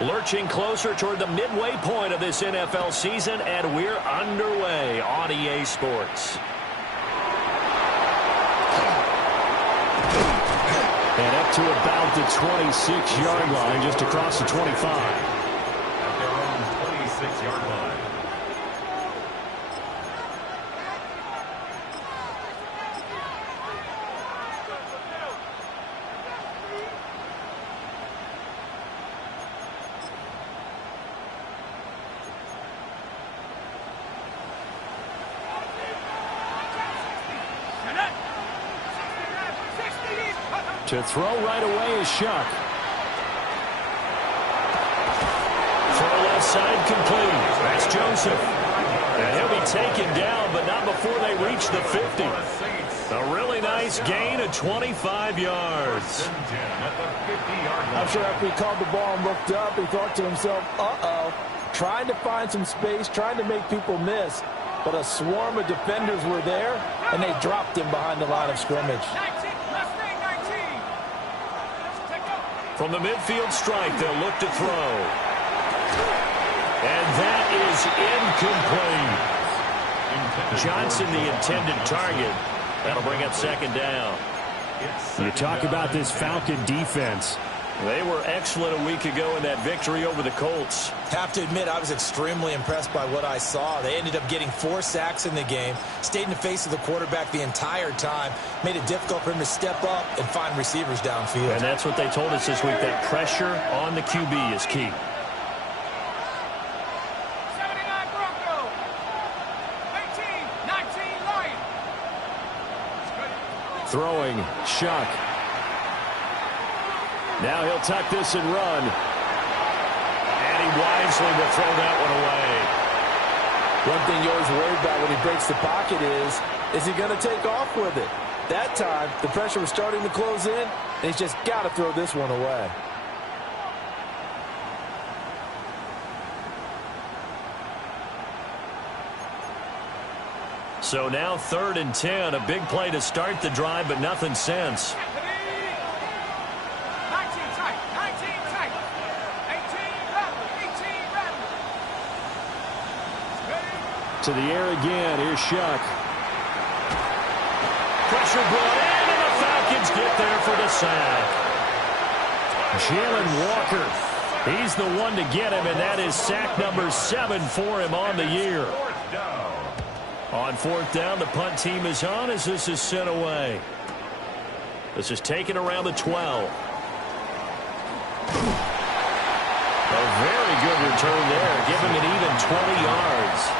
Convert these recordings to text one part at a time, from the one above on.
Lurching closer toward the midway point of this NFL season, and we're underway on EA Sports. And up to about the 26-yard line, just across the 25. At their own 26-yard line. To throw right away is Shuck. Throw left side complete. That's Joseph. And he'll be taken down, but not before they reach the 50. A really nice gain of 25 yards. I'm sure after he called the ball and looked up, he thought to himself, uh-oh, trying to find some space, trying to make people miss. But a swarm of defenders were there, and they dropped him behind the line of scrimmage. From the midfield strike, they'll look to throw. And that is incomplete. Johnson, the intended target. That'll bring up second down. You talk about this Falcon defense. They were excellent a week ago in that victory over the Colts. Have to admit, I was extremely impressed by what I saw. They ended up getting 4 sacks in the game, stayed in the face of the quarterback the entire time, made it difficult for him to step up and find receivers downfield. And that's what they told us this week, that pressure on the QB is key. 79 Bronco, 18-19 Lion. Throwing, Shuck. Now he'll tuck this and run. And he wisely will throw that one away. One thing you always worry about when he breaks the pocket is he going to take off with it? That time, the pressure was starting to close in, and he's just got to throw this one away. So now 3rd and 10, a big play to start the drive, but nothing since. To the air again. Here's Shuck. Pressure brought in, and the Falcons get there for the sack. Jalen Walker. He's the one to get him, and that is sack number 7 for him on the year. On 4th down, the punt team is on as this is sent away. This is taken around the 12. A very good return there, giving it even 20 yards.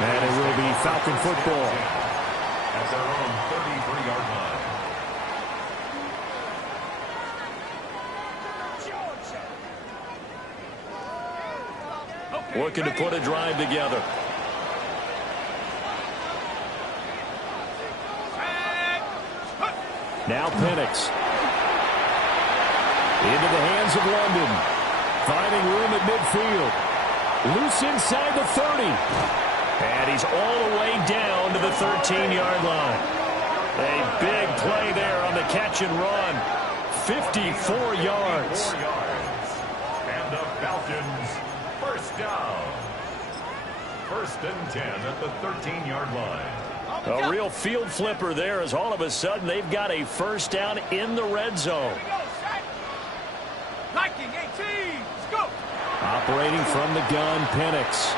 And it will be Falcon football. At their own 33-yard line. Looking to put a drive together. Now Penix. Into the hands of London. Finding room at midfield. Loose inside the 30. And he's all the way down to the 13-yard line. A big play there on the catch and run. 54 yards. And the Falcons, first down. 1st and 10 at the 13-yard line. A real field flipper there as all of a sudden they've got a first down in the red zone. Viking 18, go. Operating from the gun, Penix.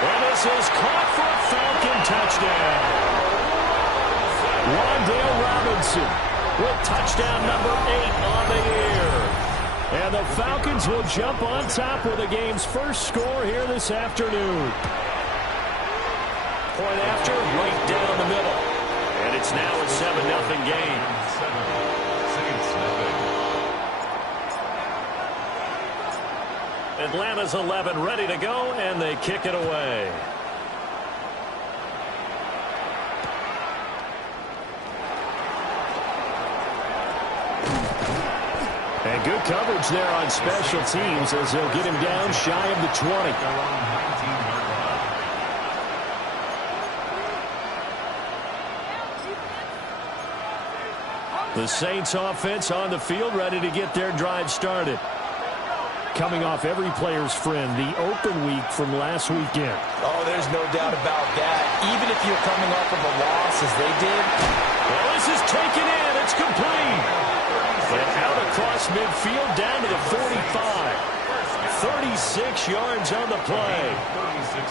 And this is caught for a Falcon touchdown. Wan'Dale Robinson With touchdown number 8 on the year. And the Falcons will jump on top with the game's first score here this afternoon. Point after, right down the middle. And it's now a 7-0 game. Atlanta's 11 ready to go, and they kick it away. And good coverage there on special teams as they'll get him down shy of the 20. The Saints offense on the field ready to get their drive started. coming off every player's friend, the open week from last weekend. Oh, there's no doubt about that. Even if you're coming off of a loss as they did. Well, this is taken in. It's complete. And out across midfield down to the 45. 36 yards on the play.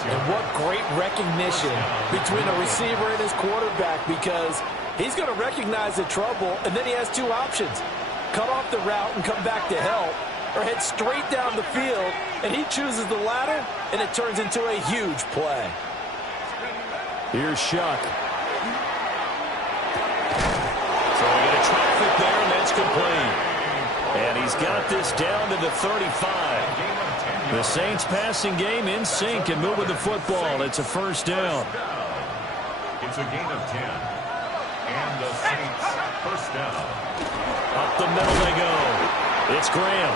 And what great recognition between a receiver and his quarterback, because he's going to recognize the trouble, and then he has two options. Cut off the route and come back to help, or head straight down the field, and he chooses the latter, and it turns into a huge play. Here's Shuck. Throwing into traffic there, and that's complete. And he's got this down to the 35. The Saints passing game in sync and moving the football. It's a first down. It's a gain of 10. And the Saints first down. Up the middle they go. It's Graham.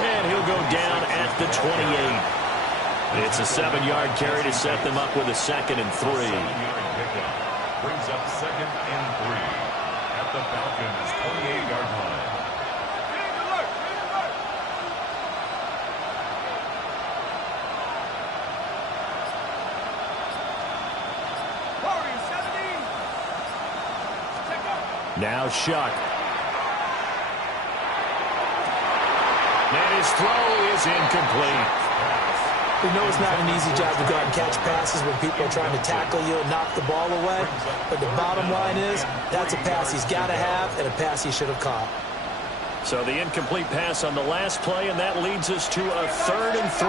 And he'll go down at the 28. It's a 7-yard carry to set them up with a 2nd and 3. Brings up 2nd and 3 at the Falcons' 28-yard line. Now Shuck. And his throw is incomplete. We know it's not an easy job to go out and catch passes when people are trying to tackle you and knock the ball away. But the bottom line is, that's a pass he's got to have and a pass he should have caught. So the incomplete pass on the last play, and that leads us to a 3rd and 3.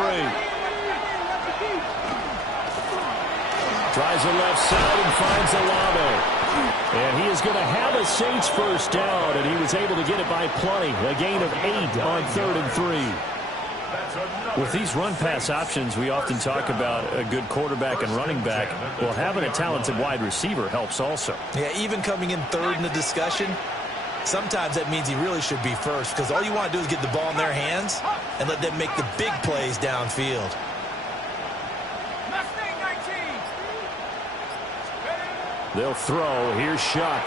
Tries the left side and finds Olave. And he is going to have a Saints first down, and he was able to get it by plenty. A gain of 8 on 3rd and 3. With these run-pass options, we often talk about a good quarterback and running back. Well, having a talented wide receiver helps also. Yeah, even coming in 3rd in the discussion, sometimes that means he really should be first, because all you want to do is get the ball in their hands and let them make the big plays downfield. They'll throw. Here's Shuck.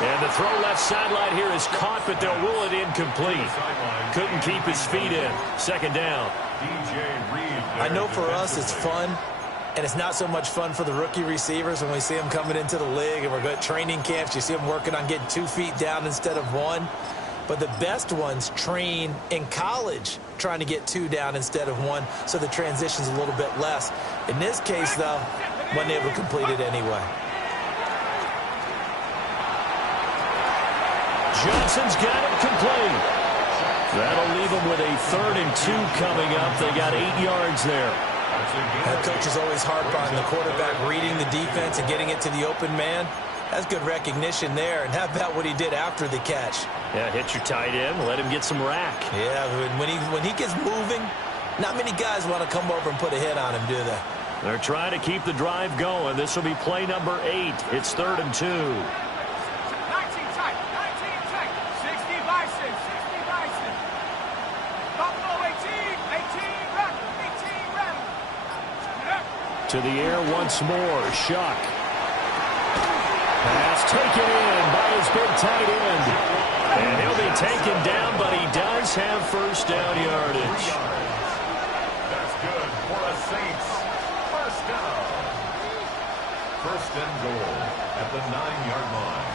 And the throw left sideline here is caught, but they'll rule it incomplete. Couldn't keep his feet in. 2nd down. I know for us it's fun, and it's not so much fun for the rookie receivers when we see them coming into the league and we're going to training camps. You see them working on getting 2 feet down instead of 1. But the best ones train in college trying to get 2 down instead of 1, so the transition's a little bit less. In this case, though, wasn't able to complete it anyway. Johnson's got it complete. That'll leave them with a 3rd and 2 coming up. They got 8 yards there. Head coach is always hard on the quarterback reading the defense and getting it to the open man. That's good recognition there. And how about what he did after the catch? Yeah, hit your tight end, let him get some rack. Yeah, when he gets moving, not many guys want to come over and put a hit on him, do they? They're trying to keep the drive going. This will be play number 8. It's 3rd and 2. 19 tight, 19 tight, 60 Bison, 60 Bison. Buffalo 18 Rebel. To the air once more. Shuck. Pass taken in by his big tight end. And he'll be taken down, but he does have first down yardage. That's good for a Saints first down. 1st and goal at the 9-yard line.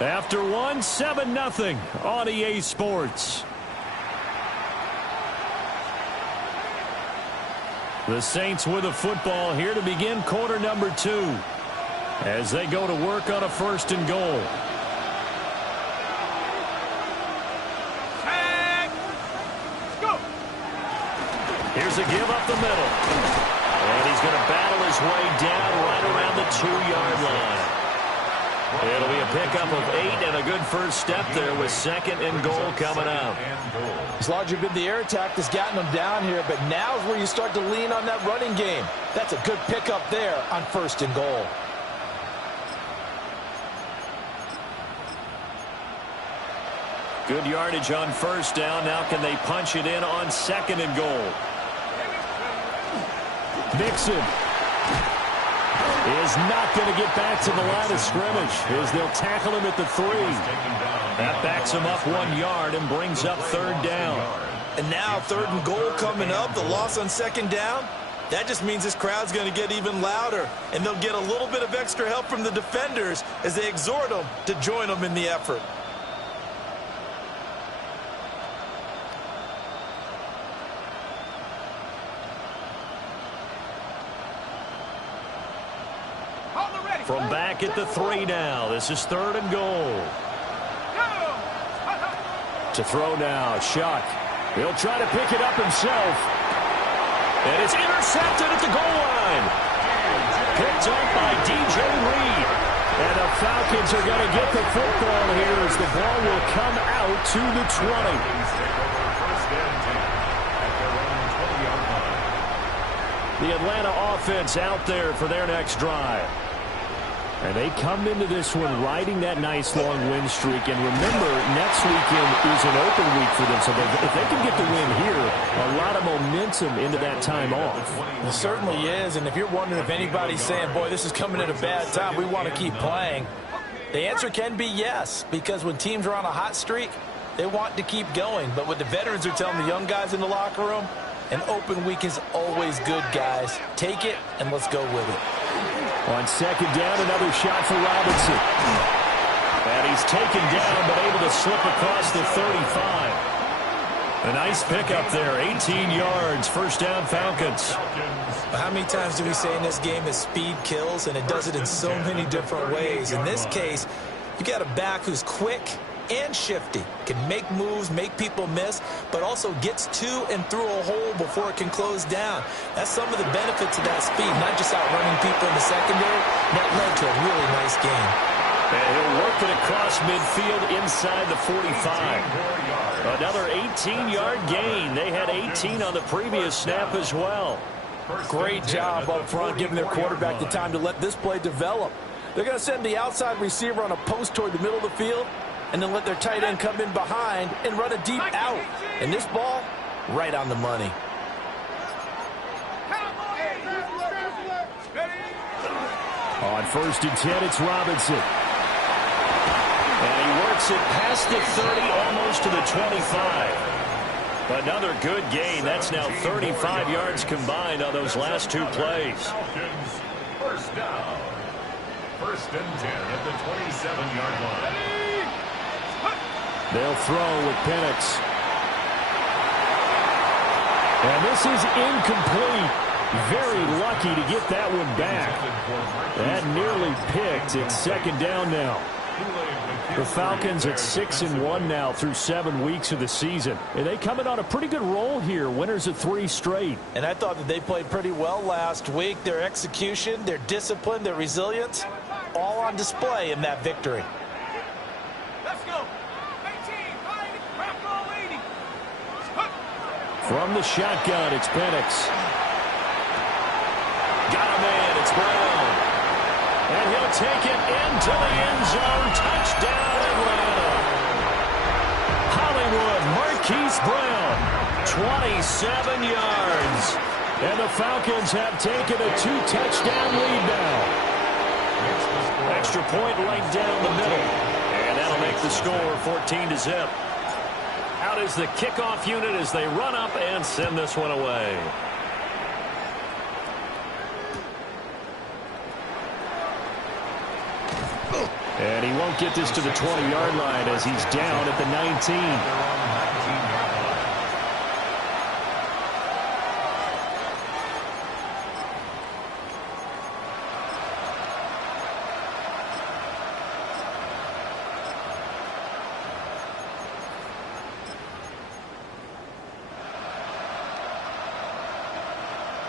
After 1, 7-0 on EA Sports. The Saints with a football here to begin quarter number 2 as they go to work on a 1st and goal. Here's a give up the middle. And he's going to battle his way down right around the 2-yard line. It'll be a pickup of 8 and a good first step there with 2nd and goal coming up. It's largely been the air attack that's gotten them down here, but now is where you start to lean on that running game. That's a good pickup there on 1st and goal. Good yardage on first down. Now can they punch it in on 2nd and goal? Mixon is not going to get back to the line of scrimmage as they'll tackle him at the 3. That backs him up 1 yard and brings up 3rd down. And now 3rd and goal coming up. The loss on 2nd down. That just means this crowd's going to get even louder. And they'll get a little bit of extra help from the defenders as they exhort them to join them in the effort. From back at the 3 now. This is 3rd and goal. To throw now, Shuck. He'll try to pick it up himself. And it's intercepted at the goal line. Picked up by DJ Reed. And the Falcons are going to get the football here as the ball will come out to the 20. The Atlanta offense out there for their next drive. And they come into this one riding that nice long win streak. And remember, next weekend is an open week for them. So if they can get the win here, a lot of momentum into that time off. It certainly is. And if you're wondering if anybody's saying, boy, this is coming at a bad time, we want to keep playing, the answer can be yes. Because when teams are on a hot streak, they want to keep going. But what the veterans are telling the young guys in the locker room, an open week is always good, guys. Take it, and let's go with it. On 2nd down, another shot for Robinson. And he's taken down, but able to slip across the 35. A nice pickup there, 18 yards, 1st down Falcons. How many times do we say in this game that speed kills, and it does it in so many different ways? In this case, you got a back who's quick and shifty, can make moves, make people miss, but also gets to and through a hole before it can close down. That's some of the benefits of that speed, not just outrunning people in the secondary. That led to a really nice game. And he'll work it across midfield inside the 45. Another 18-yard gain. They had 18 on the previous snap as well. Great job up front, giving their quarterback the time to let this play develop. They're going to send the outside receiver on a post toward the middle of the field, and then let their tight end come in behind and run a deep out. And this ball, right on the money. On 1st and 10, it's Robinson. And he works it past the 30, almost to the 25. Another good gain. That's now 35 yards combined on those last 2 plays. 1st down. 1st and 10 at the 27-yard line. They'll throw with Penix. And this is incomplete. Very lucky to get that one back. That nearly picked. It's 2nd down now. The Falcons at 6-1 now through 7 weeks of the season. And they come in on a pretty good roll here. Winners of 3 straight. And I thought that they played pretty well last week. Their execution, their discipline, their resilience, all on display in that victory. Let's go. 18, Bronco leading. From the shotgun, it's Penix. Got a man. It's Brown. And he'll take it into the end zone. Touchdown, Atlanta. Hollywood, Marquise Brown, 27 yards. And the Falcons have taken a 2-touchdown lead now. Extra point right down the middle. And that'll make the score 14-0. Out is the kickoff unit as they run up and send this one away. And he won't get this to the 20-yard line as he's down at the 19.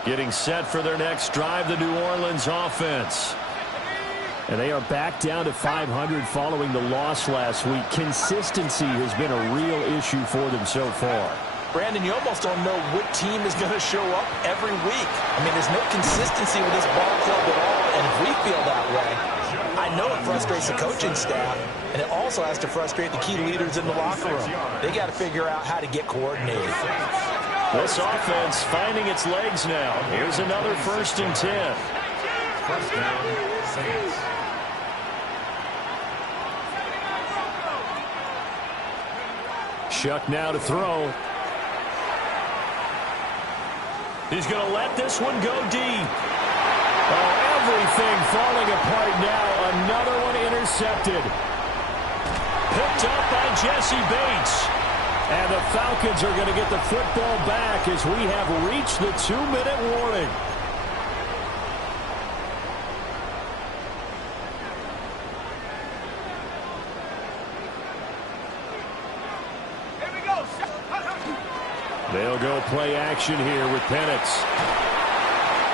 Getting set for their next drive, the New Orleans offense. And they are back down to 500 following the loss last week. Consistency has been a real issue for them so far. Brandon, you almost don't know what team is going to show up every week. I mean, there's no consistency with this ball club at all, and if we feel that way, I know it frustrates frustrates the coaching staff, and it also has to frustrate the key leaders in the locker room. They got to figure out how to get coordinated. This offense finding its legs now. Here's another 1st and 10. First down, Saints. Shuck now to throw. He's going to let this one go deep. Oh, everything falling apart now. Another one intercepted. Picked up by Jesse Bates. And the Falcons are going to get the football back as we have reached the 2-minute warning. They'll go play action here with Penix.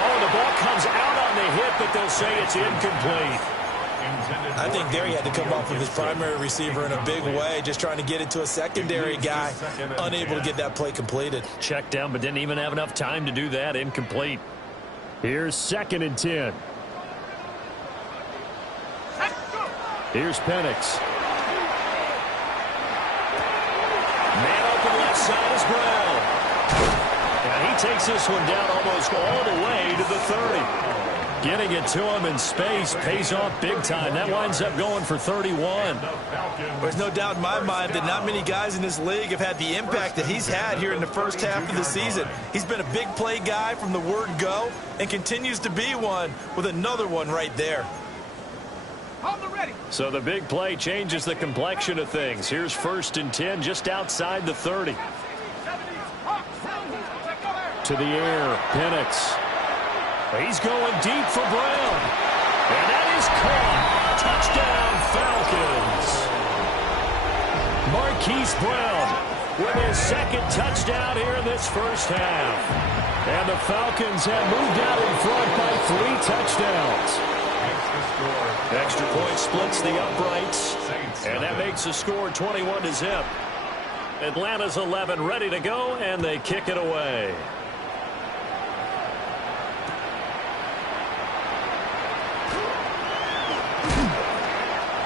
Oh, the ball comes out on the hit, but they'll say it's incomplete. I think there he had to come up with his primary receiver in a big way, just trying to get it to a secondary guy, unable to get that play completed. Checked down, but didn't even have enough time to do that. Incomplete. Here's 2nd and 10. Here's Penix. Man open left side is Brown. And he takes this one down almost all the way to the 30. Getting it to him in space pays off big time. That winds up going for 31. There's no doubt in my mind that not many guys in this league have had the impact that he's had here in the first half of the season. He's been a big play guy from the word go and continues to be one with another one right there. So the big play changes the complexion of things. Here's 1st and 10 just outside the 30. To the air, Penix. He's going deep for Brown. And that is caught. Touchdown, Falcons. Marquise Brown with his 2nd touchdown here in this first half. And the Falcons have moved out in front by 3 touchdowns. Extra point splits the uprights. And that makes the score 21-0. Atlanta's 11 ready to go, and they kick it away.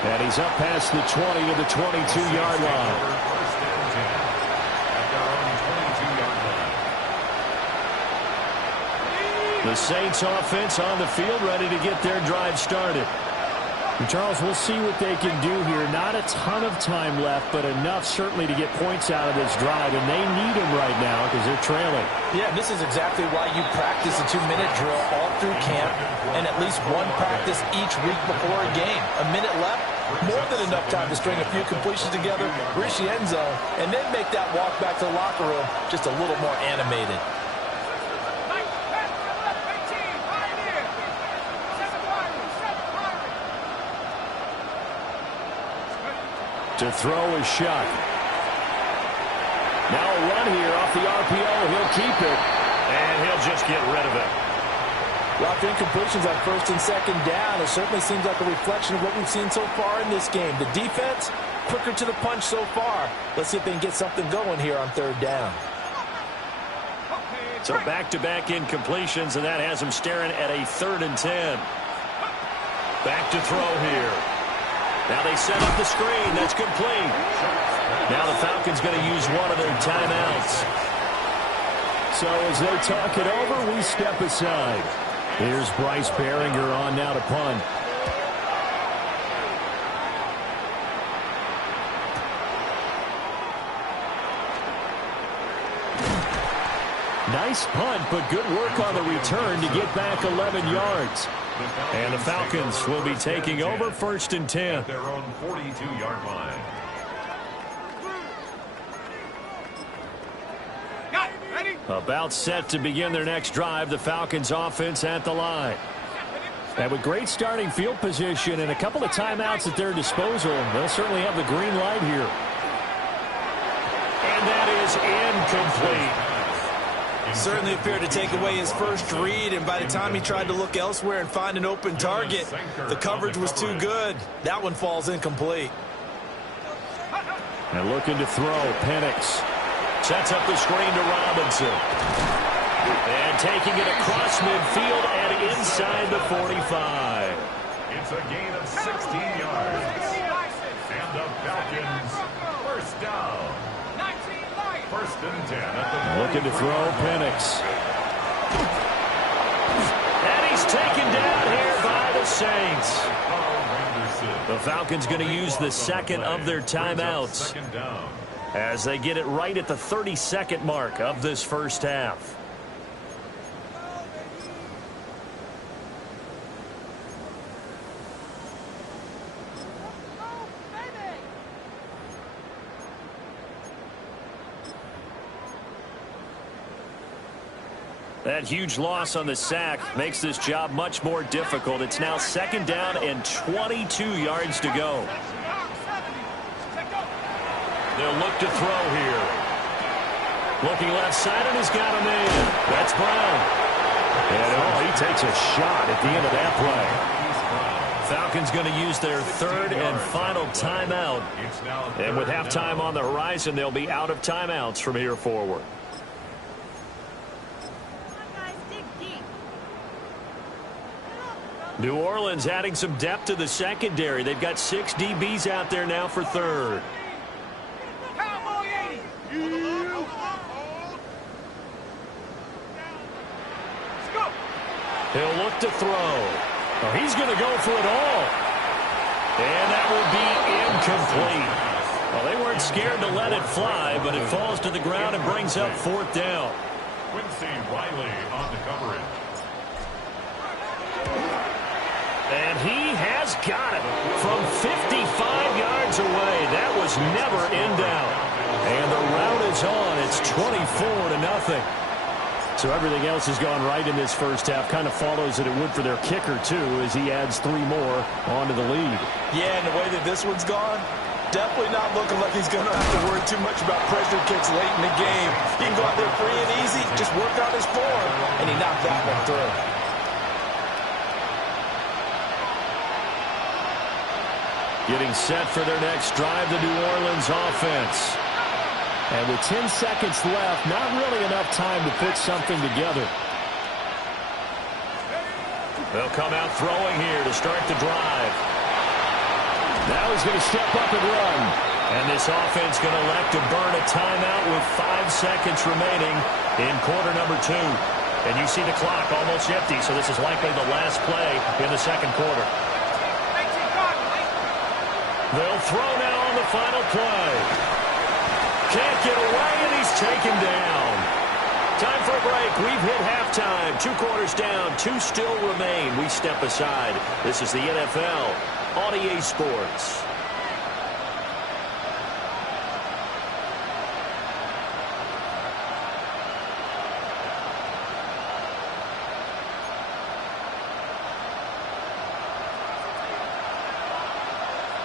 And he's up past the 20 to the 22-yard line. The Saints offense on the field ready to get their drive started. And Charles, we'll see what they can do here. Not a ton of time left, but enough certainly to get points out of this drive, and they need them right now because they're trailing. Yeah, this is exactly why you practice a 2-minute drill all through camp and at least one practice each week before a game. A minute left, more than enough time to string a few completions together, reach the end zone, and then make that walk back to the locker room just a little more animated. To throw is Shuck. Now a run here off the RPO. He'll keep it. And he'll just get rid of it. Lots of incompletions on 1st and 2nd down. It certainly seems like a reflection of what we've seen so far in this game. The defense, quicker to the punch so far. Let's see if they can get something going here on 3rd down. So back-to-back incompletions, and that has them staring at a 3rd and 10. Back to throw here. Now they set up the screen. That's complete. Now the Falcons going to use one of their timeouts. So as they talk it over, we step aside. Here's Bryce Baringer on now to punt. Nice punt, but good work on the return to get back 11 yards. And the Falcons will be taking over 1st and 10. At their own 42-yard line. About set to begin their next drive. The Falcons offense at the line. And with great starting field position and a couple of timeouts at their disposal, they'll certainly have the green light here. And that is incomplete. Certainly appeared to take away his first read, and by the time he tried to look elsewhere and find an open target, the coverage was too good. That one falls incomplete. And looking to throw, Penix. Sets up the screen to Robinson. And taking it across midfield and inside the 45. It's a gain of 16 yards. And the Falcons, first down. First and 10 at the looking to throw Penix. And he's taken down here by the Saints. The Falcons going to use the second of their timeouts as they get it right at the 30-second mark of this first half. That huge loss on the sack makes this job much more difficult. It's now second down and 22 yards to go. They'll look to throw here. Looking left side, and he's got him in. That's Brown. And he takes a shot at the end of that play. Falcons going to use their third and final timeout. And with halftime on the horizon, they'll be out of timeouts from here forward. New Orleans adding some depth to the secondary. They've got 6 DBs out there now for third. He'll look to throw. Oh, he's going to go for it all. And that will be incomplete. Well, they weren't scared to let it fly, but it falls to the ground and brings up fourth down. Quincy Riley on the coverage. And he has got it from 55 yards away. That was never in doubt. And the route is on. It's 24-0. So everything else has gone right in this first half. Kind of follows that it would for their kicker, too, as he adds 3 more onto the lead. Yeah, and the way that this one's gone, definitely not looking like he's going to have to worry too much about pressure kicks late in the game. He can go out there free and easy, just work on his form, and he knocked that one through. Getting set for their next drive, the New Orleans offense. And with 10 seconds left, not really enough time to put something together. They'll come out throwing here to start the drive. Now he's going to step up and run. And this offense going to elect to burn a timeout with 5 seconds remaining in quarter number 2. And you see the clock almost empty, so this is likely the last play in the second quarter. They'll throw now on the final play. Can't get away, and he's taken down. Time for a break. We've hit halftime. 2 quarters down, 2 still remain. We step aside. This is the NFL on EA Sports.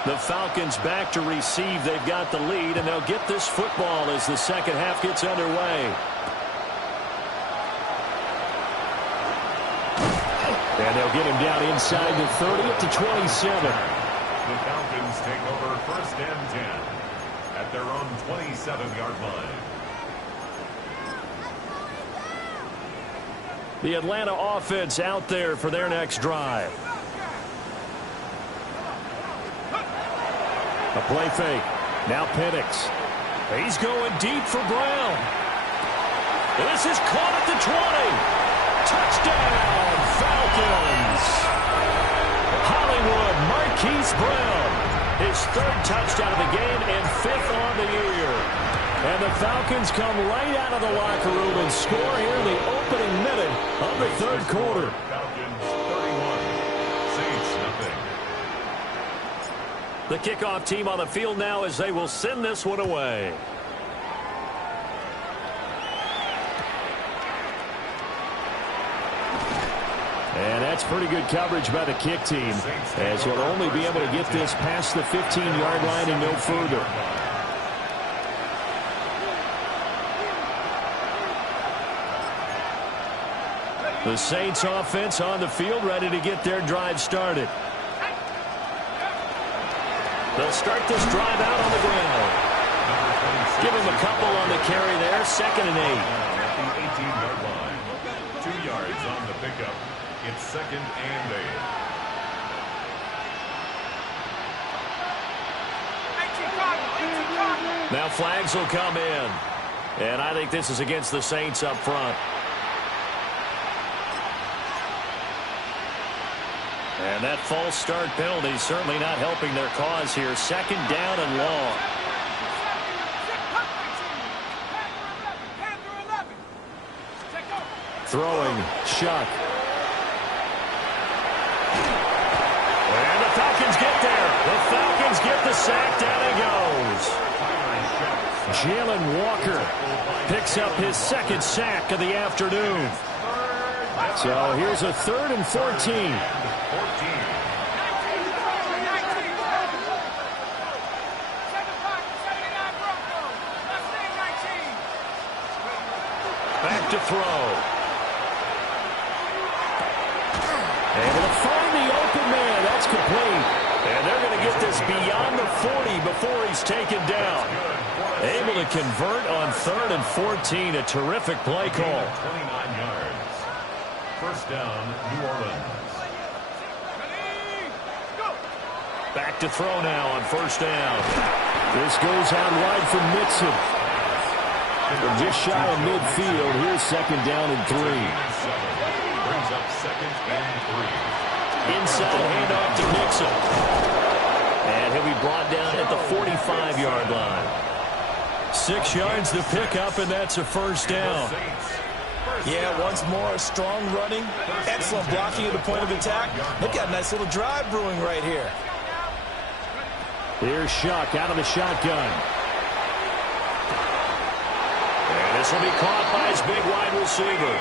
The Falcons back to receive. They've got the lead, and they'll get this football as the second half gets underway. And they'll get him down inside the 30 up to 27. The Falcons take over first and 10 at their own 27-yard line. The Atlanta offense out there for their next drive. A play fake. Now Penix. He's going deep for Brown. This is caught at the 20. Touchdown, Falcons. Hollywood Marquise Brown. His 3rd touchdown of the game and 5th on the year. And the Falcons come right out of the locker room and score here in the opening minute of the 3rd quarter. Falcons 31, Saints nothing. The kickoff team on the field now as they will send this one away. And that's pretty good coverage by the kick team, as he'll only be able to get this past the 15-yard line and no further. The Saints offense on the field ready to get their drive started. They'll start this drive out on the ground. Give him a couple on the carry there. 2nd and 8. At the 18-yard line. 2 yards on the pickup. It's 2nd and 8. Now flags will come in. And I think this is against the Saints up front. And that false start penalty certainly not helping their cause here. Second down and long. Throwing, Shuck. And the Falcons get there. The Falcons get the sack. Down he goes. Jalen Walker picks up his second sack of the afternoon. So here's a 3rd and 14. Back to throw. Able to find the open man. That's complete. And they're going to get this beyond the 40 before he's taken down. Able to convert on 3rd and 14. A terrific play call. 29 yards. First down, New Orleans. Back to throw now on first down. This goes out wide for Mixon. From just shy of midfield, here's second down and 3. Brings up second and 3. Inside handoff to Mixon. And he'll be brought down at the 45-yard line. 6 yards to pick up, and that's a first down. Yeah, once more, strong running, excellent blocking at the point of attack. They've got a nice little drive brewing right here. Here's Shuck out of the shotgun. And this will be caught by his big wide receiver.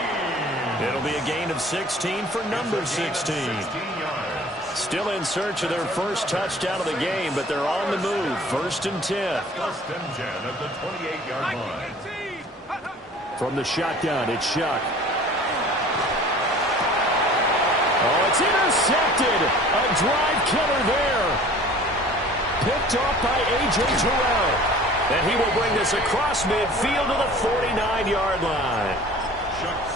It'll be a gain of 16 for number 16. Still in search of their first touchdown of the game, but they're on the move. First and 10. First and 10 at the 28-yard line. From the shotgun, it's Shuck. Oh, it's intercepted. A drive killer there. Picked off by A.J. Terrell. And he will bring this across midfield to the 49-yard line.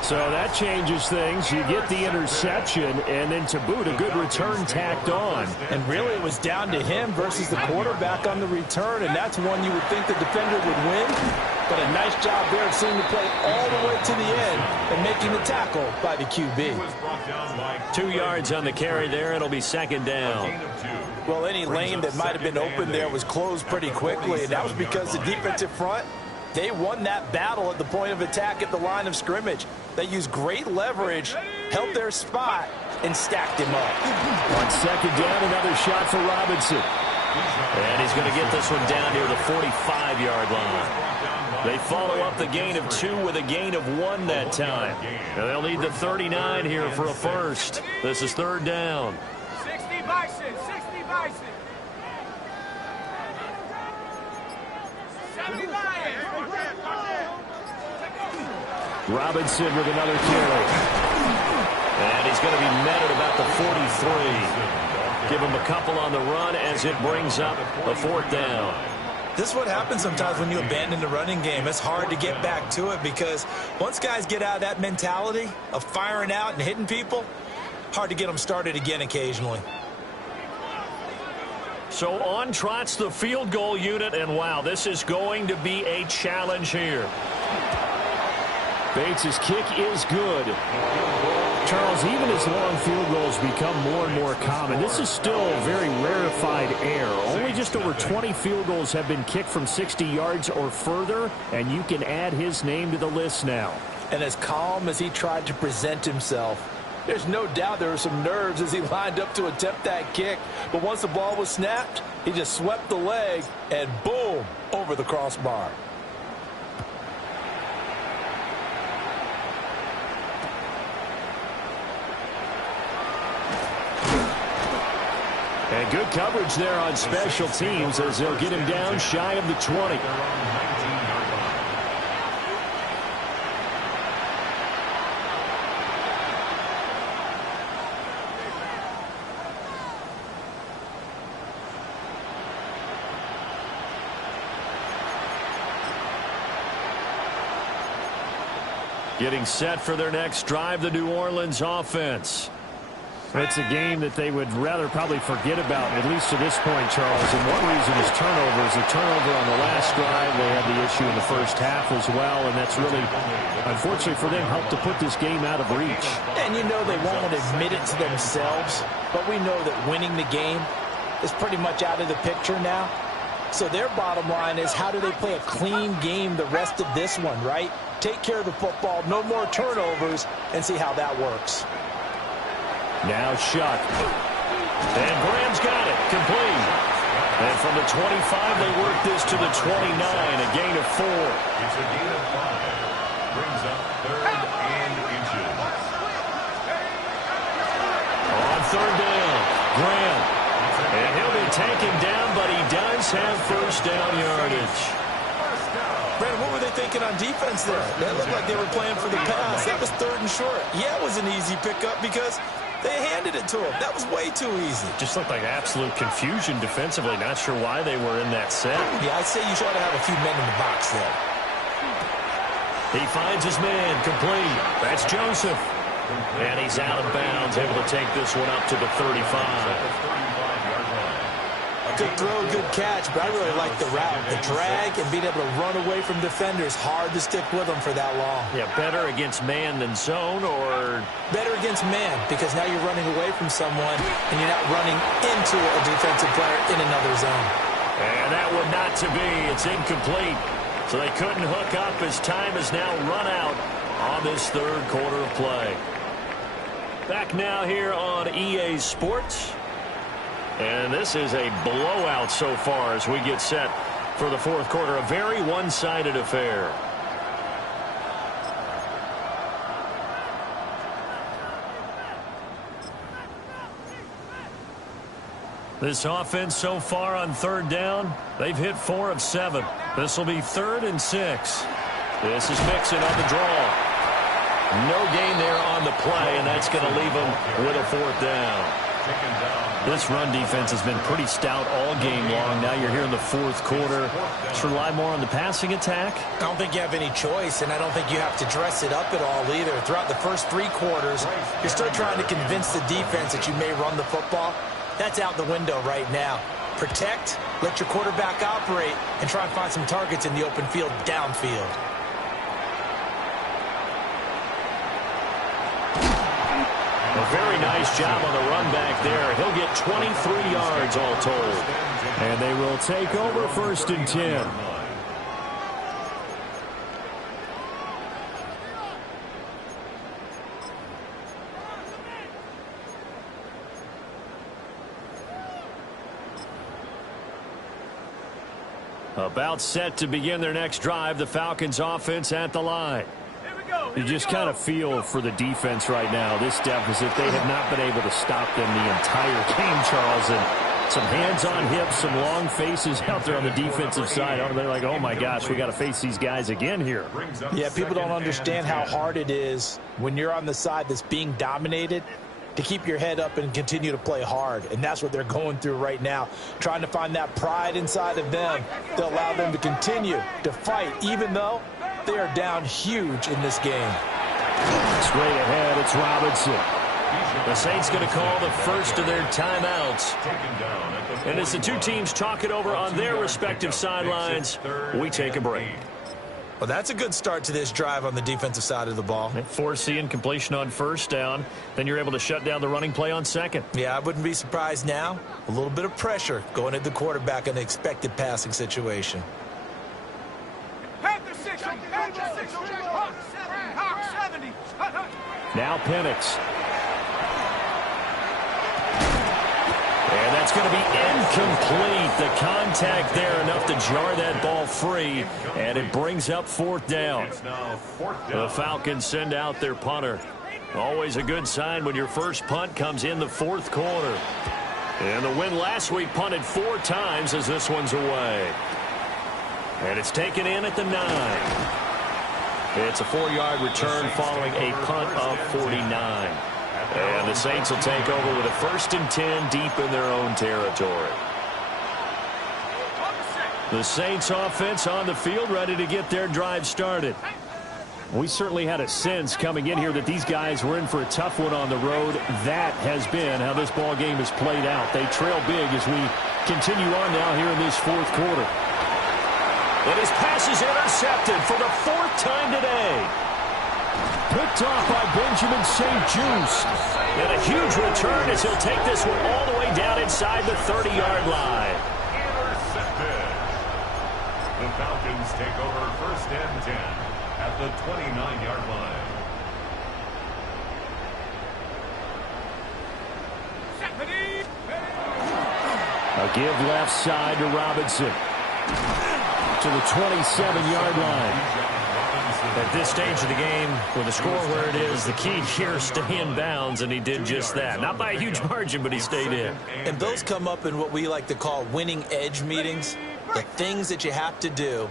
So that changes things. You get the interception, and then to boot, a good return tacked on. And really, it was down to him versus the quarterback on the return, and that's one you would think the defender would win. But a nice job there of seeing the play all the way to the end and making the tackle by the QB. 2 yards on the carry there. It'll be second down. Well, any lane that might have been open there was closed pretty quickly, and that was because the defensive front, they won that battle at the point of attack at the line of scrimmage. They used great leverage, held their spot, and stacked him up. On second down, another shot for Robinson. And he's going to get this one down near the 45-yard line. They follow up the gain of 2 with a gain of 1 that time. And they'll need the 39 here for a first. This is third down. 60 Bison, 60 Bison. 70 Lions. Robinson with another carry. And he's going to be met at about the 43. Give him a couple on the run as it brings up a fourth down. This is what happens sometimes when you abandon the running game. It's hard to get back to it because once guys get out of that mentality of firing out and hitting people, hard to get them started again occasionally. So on trots the field goal unit, and wow, this is going to be a challenge here. Bates' kick is good. Charles, even as long field goals become more and more common, this is still a very rarefied air. Only just over 20 field goals have been kicked from 60 yards or further, and you can add his name to the list now. And as calm as he tried to present himself, there's no doubt there were some nerves as he lined up to attempt that kick. But once the ball was snapped, he just swept the leg and boom, over the crossbar. And good coverage there on special teams as they'll get him down shy of the 20. Getting set for their next drive, the New Orleans offense. It's a game that they would rather probably forget about, at least to this point, Charles. And one reason is turnovers. A turnover on the last drive. They had the issue in the first half as well, and that's really, unfortunately for them, helped to put this game out of reach. And you know they won't admit it to themselves, but we know that winning the game is pretty much out of the picture now. So their bottom line is, how do they play a clean game the rest of this one, right? Take care of the football, no more turnovers, and see how that works. Now Shuck. And Graham's got it. Complete. And from the 25, they work this to the 29. A gain of 4. It's a gain of 5. Brings up 3rd and inches. On 3rd down, Graham. And he'll be taken down, but he does have first down yardage. Brandon, what were they thinking on defense there? That looked like they were playing for the pass. That was 3rd and short. Yeah, it was an easy pickup because they handed it to him. That was way too easy. Just looked like absolute confusion defensively. Not sure why they were in that set. Yeah, I'd say you ought to have a few men in the box there. He finds his man, complete. That's Joseph. And he's out of bounds, able to take this one up to the 35. Good throw, good catch, but I really like the route. The drag and being able to run away from defenders. Hard to stick with them for that long. Yeah, better against man than zone, or better against man, because now you're running away from someone and you're not running into a defensive player in another zone. And that one not to be. It's incomplete. So they couldn't hook up as time has now run out on this 3rd quarter of play. Back now here on EA Sports. And this is a blowout so far as we get set for the 4th quarter. A very one-sided affair. This offense so far on 3rd down, they've hit 4 of 7. This will be 3rd and 6. This is Mixon on the draw. No gain there on the play, and that's going to leave them with a 4th down. This run defense has been pretty stout all game long. Now you're here in the 4th quarter. Just rely more on the passing attack. I don't think you have any choice, and I don't think you have to dress it up at all either. Throughout the first 3 quarters, you're still trying to convince the defense that you may run the football. That's out the window right now. Protect, let your quarterback operate, and try and find some targets in the open field downfield. A very nice job on the run back there. He'll get 23 yards all told. And they will take over 1st and 10. About set to begin their next drive. The Falcons offense at the line. You just kind of feel for the defense right now. This deficit, they have not been able to stop them the entire game, Charles. And some hands on hips, some long faces out there on the defensive side. They're like, oh, my gosh, we got to face these guys again here. Yeah, people don't understand how hard it is when you're on the side that's being dominated to keep your head up and continue to play hard. And that's what they're going through right now, trying to find that pride inside of them to allow them to continue to fight, even though they are down huge in this game. Straight ahead, it's Robinson. The Saints going to call the first of their timeouts. And as the two teams talk it over on their respective sidelines, we take a break. Well, that's a good start to this drive on the defensive side of the ball. Force the incompletion on 1st down. Then you're able to shut down the running play on 2nd. Yeah, I wouldn't be surprised now. A little bit of pressure going at the quarterback in an expected passing situation. Now Penix. And that's going to be incomplete. The contact there enough to jar that ball free, and it brings up 4th down. The Falcons send out their punter. Always a good sign when your first punt comes in the 4th quarter. And the win last week punted 4 times as this one's away. And it's taken in at the 9. It's a 4-yard return following a punt of 49. And the Saints will take over with a 1st and 10 deep in their own territory. The Saints offense on the field ready to get their drive started. We certainly had a sense coming in here that these guys were in for a tough one on the road. That has been how this ball game has played out. They trail big as we continue on now here in this fourth quarter. And his pass is intercepted for the fourth time today. Picked off by Benjamin St-Juste. And a huge return as he'll take this one all the way down inside the 30-yard line. Intercepted. The Falcons take over first and 10 at the 29-yard line. A give left side to Robinson. To the 27-yard line. At this stage of the game, with the score where it is, the key here is stay in bounds, and he did just that. Not by a huge margin, but he stayed in. And those come up in what we like to call winning edge meetings. The things that you have to do,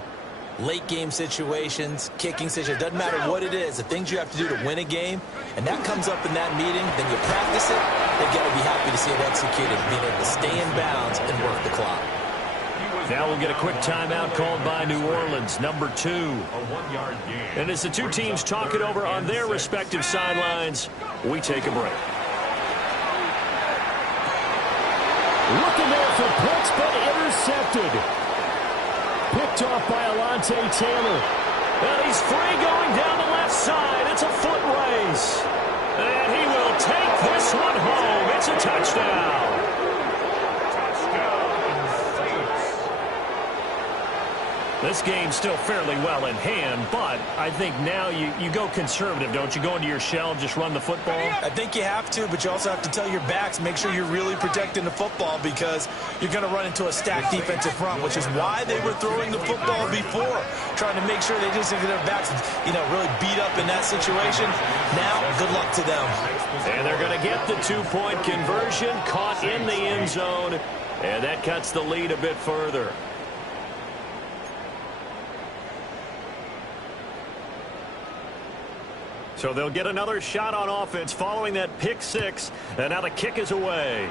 late game situations, kicking situations, doesn't matter what it is, the things you have to do to win a game, and that comes up in that meeting, then you practice it, they've got to be happy to see it executed, being able to stay in bounds and work the clock. Now we'll get a quick timeout called by New Orleans, number 2. And as the two teams talk it over on their respective sidelines, we take a break. Looking there for Pitts, but intercepted. Picked off by Alontae Taylor. And he's free going down the left side. It's a foot race. And he will take this one home. It's a touchdown. This game's still fairly well in hand, but I think now you go conservative, don't you? Go into your shell, just run the football? I think you have to, but you also have to tell your backs, make sure you're really protecting the football because you're going to run into a stacked defensive front, which is why they were throwing the football before, trying to make sure they just get their backs, really beat up in that situation. Now, good luck to them. And they're going to get the two-point conversion, caught in the end zone, and that cuts the lead a bit further. So they'll get another shot on offense following that pick six. And now the kick is away.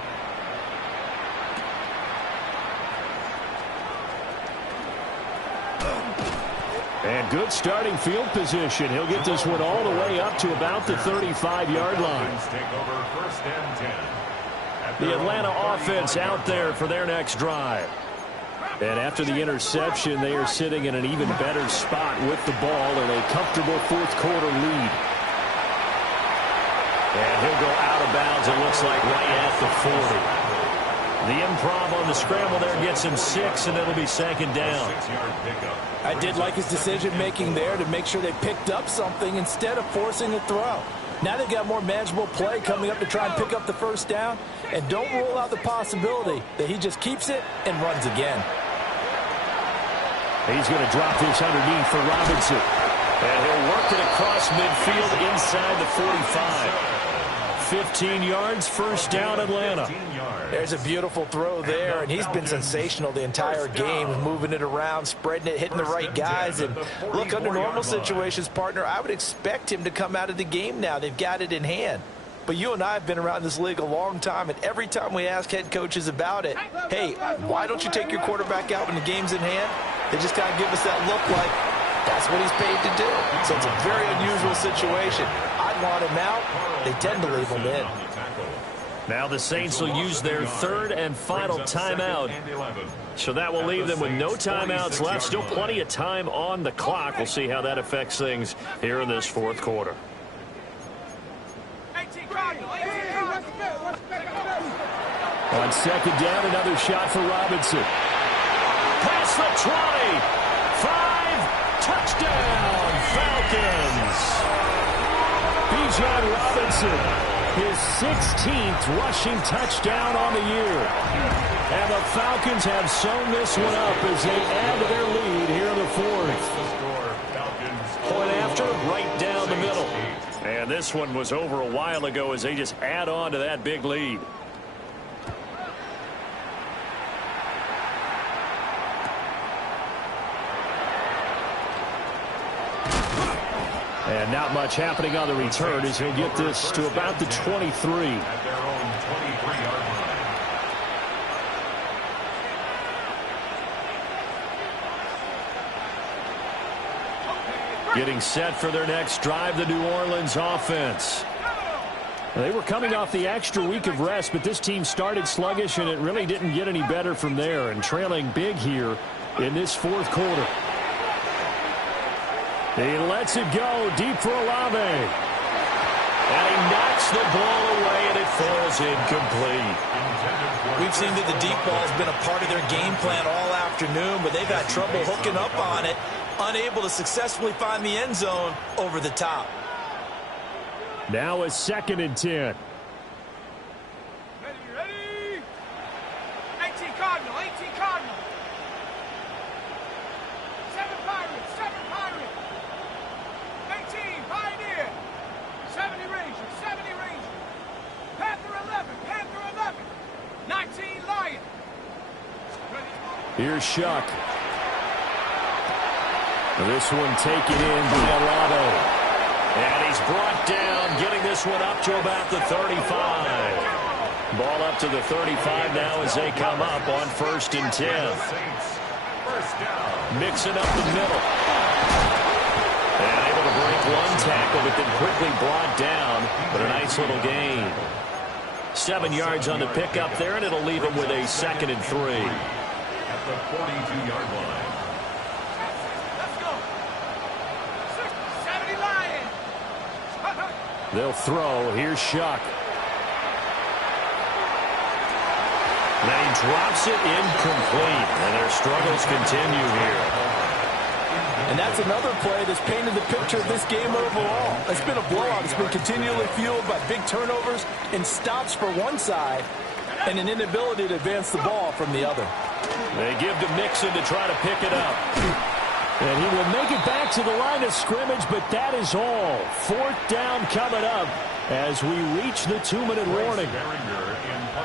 And good starting field position. He'll get this one all the way up to about the 35-yard line. The Atlanta offense out there for their next drive. And after the interception, they are sitting in an even better spot with the ball in a comfortable fourth quarter lead. And he'll go out of bounds, it looks like, right at the 40. The improv on the scramble there gets him 6, and it'll be second down. I did like his decision-making there to make sure they picked up something instead of forcing a throw. Now they've got more manageable play coming up to try and pick up the first down, and don't rule out the possibility that he just keeps it and runs again. He's going to drop this underneath for Robinson. And he'll work it across midfield inside the 45. 15 yards, first down, Atlanta. There's a beautiful throw there, and he's been sensational the entire game, moving it around, spreading it, hitting the right guys. And look, under normal situations, partner, I would expect him to come out of the game now. They've got it in hand. But you and I have been around this league a long time, and every time we ask head coaches about it, hey, why don't you take your quarterback out when the game's in hand? They just kind of give us that look like that's what he's paid to do. So it's a very unusual situation. I'd want him out. They tend to leave him in. Now the Saints will use their third and final timeout. So that will leave them with no timeouts left. Still plenty of time on the clock. We'll see how that affects things here in this fourth quarter. On second down, another shot for Robinson. Past the 20. 5. Touchdown, Falcons. Bijan Robinson, his 16th rushing touchdown on the year. And the Falcons have sewn this one up as they add to their lead here in the fourth. Point after, right down the middle. And this one was over a while ago as they just add on to that big lead. And not much happening on the return as he'll get this to about the 23. At their own 23-yard line. Getting set for their next drive, the New Orleans offense. They were coming off the extra week of rest, but this team started sluggish, and it really didn't get any better from there, and trailing big here in this fourth quarter. He lets it go deep for Olave. And he knocks the ball away, and it falls incomplete. We've seen that the deep ball has been a part of their game plan all afternoon, but they've had trouble hooking up on it, unable to successfully find the end zone over the top. Now a 2nd and 10. Ready? 18 Cardinal, 18 Cardinal. 7 Pirates, 7 Pirates. 18 Pioneer. 70 Rangers, 70 Rangers. Panther 11, Panther 11. 19 Lion. Here's Shuck. This one taken in by Olave. And he's brought down, getting this one up to about the 35. Ball up to the 35 now as they come up on 1st and 10. Mixing up the middle. And able to break one tackle, but then quickly brought down. But a nice little gain. 7 yards on the pickup there, and it'll leave him with a 2nd and 3. At the 42-yard line. They'll throw. Here's Shuck. Then he drops it incomplete, and their struggles continue here. And that's another play that's painted the picture of this game overall. It's been a blowout. It's been continually fueled by big turnovers and stops for one side and an inability to advance the ball from the other. They give to Mixon to try to pick it up. And he will make it back to the line of scrimmage, but that is all. 4th down coming up as we reach the 2-minute warning.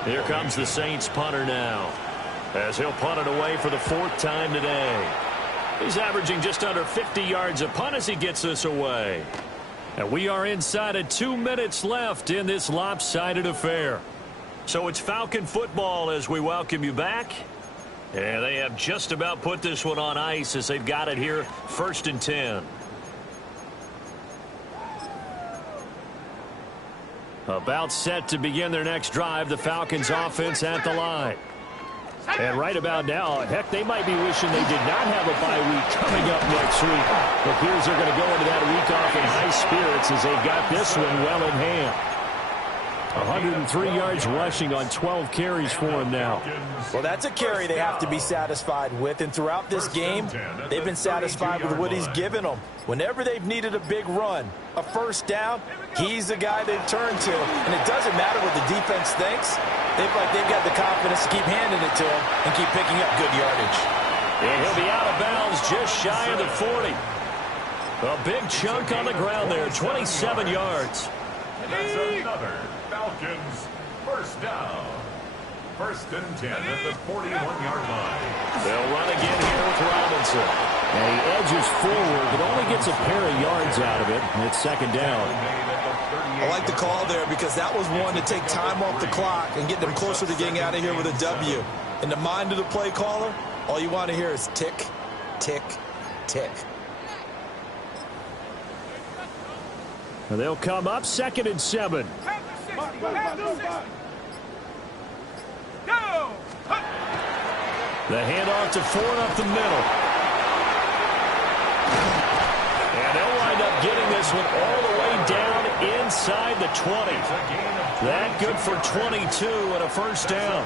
Here comes the Saints punter now, as he'll punt it away for the 4th time today. He's averaging just under 50 yards a punt as he gets this away. And we are inside of 2 minutes left in this lopsided affair. So it's Falcon football as we welcome you back. And they have just about put this one on ice as they've got it here, 1st and 10. About set to begin their next drive, the Falcons offense at the line. And right about now, heck, they might be wishing they did not have a bye week coming up next week. It appears they're going to go into that week off in high spirits as they've got this one well in hand. 103 yards rushing on 12 carries for him now. Well, that's a carry they have to be satisfied with, and throughout this game, they've been satisfied with what he's given them. Whenever they've needed a big run, a 1st down, he's the guy they've turned to. And it doesn't matter what the defense thinks. They've got the confidence to keep handing it to him and keep picking up good yardage. And he'll be out of bounds just shy of the 40. A big chunk on the ground there, 27 yards. That's another Falcons 1st down. 1st and 10 at the 41-yard line. They'll run again here with Robinson. And he edges forward, but only gets a pair of yards out of it. And it's 2nd down. I like the call there because that was one to take time off the clock and get them closer to getting out of here with a W. In the mind of the play caller, all you want to hear is tick, tick, tick. And they'll come up 2nd and 7. The handoff to Ford up the middle. And they'll wind up getting this one all the way down inside the 20. That good for 22 and a 1st down.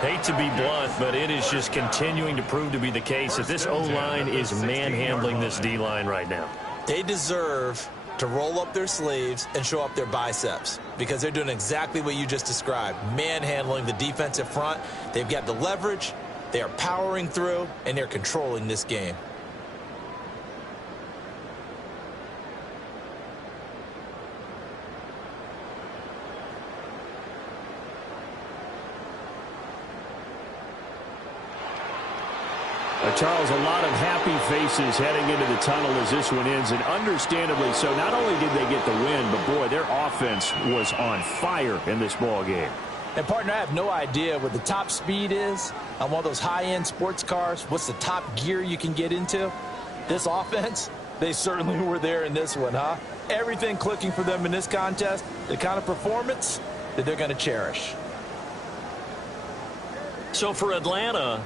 Hate to be blunt, but it is just continuing to prove to be the case that this O-line is manhandling this D-line right now. They deserve to roll up their sleeves and show up their biceps because they're doing exactly what you just described, manhandling the defensive front. They've got the leverage, they are powering through, and they're controlling this game. Charles, a lot of happy faces heading into the tunnel as this one ends, and understandably so. Not only did they get the win, but, boy, their offense was on fire in this ball game. And, partner, I have no idea what the top speed is on one of those high-end sports cars. What's the top gear you can get into? This offense, They certainly were there in this one, huh? Everything clicking for them in this contest, the kind of performance that they're going to cherish. So for Atlanta,